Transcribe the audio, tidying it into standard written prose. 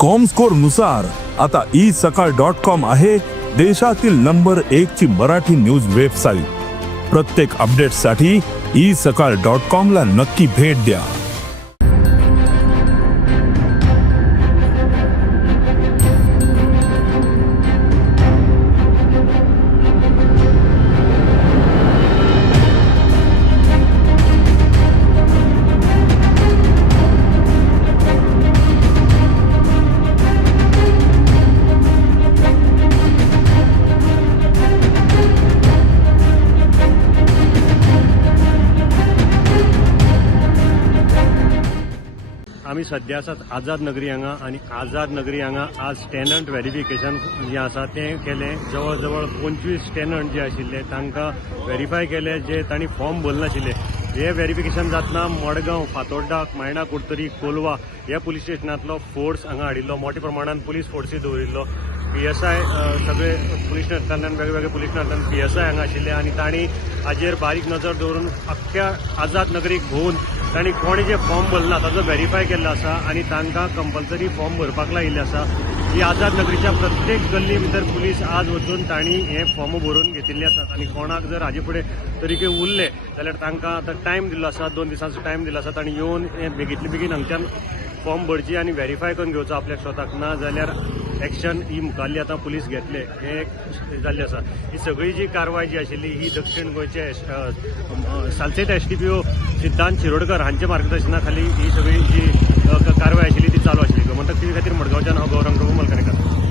Comscore नुसार आता isakal.com आहे देशातील नंबर 1 ची मराठी न्यूज वेबसाईट। प्रत्येक अपडेटसाठी isakal.com ला नक्की भेट द्या। आम्ही सध्या आसात आझाद नगरी हांगा आणि आझाद नगरी हांगा आज टेनंट व्हेरिफिकेशन जे आसा तें केलें। जवळ जवळ 25 टेनंट जे आशिल्ले तांकां व्हेरीफाय केले जे तांणी फॉर्म भरनाशिल्ले। हे व्हेरिफिकेशन जातना मडगांव, फातोड्डा, मायणा कुडतरी, कोलवा ह्या पुलीस स्टेशनांतलो फोर्स हांगा हाडिल्लो। मोठ्या प्रमाणात पुलीस फोर्सूय दवरिल्लो। PSI सगळे पुलीस स्टेशनांतल्यान वेगवेगळे पुलीस स्टेशनांतल्यान PSI हांगा आशिल्ले आणि तांणी हाजेर बारीक नजर दवरून अख्ख्या आझाद नगरीक भोंवून तांणी कोणी जे फॉर्म भरला ताचो व्हेरीफाय केल्लो आसा आणि तांकां कंपल्सरी फॉर्म भरपाक लायिल्ले आसा। ही आझाद नगरीच्या प्रत्येक गल्ली भितर पुलीस आज वचून तांणी हे फॉर्म भरून घेतिल्ले आसात आणि कोणाक जर हाजे फुडें तरीके उरले जाल्यार तांकां आतां टायम दिल्लो आसा, 2 दिसांचो टायम दिल्लो आसा। तांणी येवन हे बेगींतले बेगीन हांगच्यान फॉर्म भरची आणि व्हेरीफाय करून घेवचो आपल्याक स्वताक, ना जाल्यार एक्शन ही मुखाल्ली आतां पुलीस घेतले हे जाल्ले आसा। ही सगळी जी कारवाय जी आशिल्ली ही दक्षिण गोंयचे सालसेट SDPO सिद्धांत शिरोडकर हांच्या मार्गदर्शना खाली ही सगळी जी कारवाय आशिल्ली ती चालू आशिल्ली। गोमंतक TV खातीर मडगांवच्यान हांव गौरंग प्रभू मलकारेकर।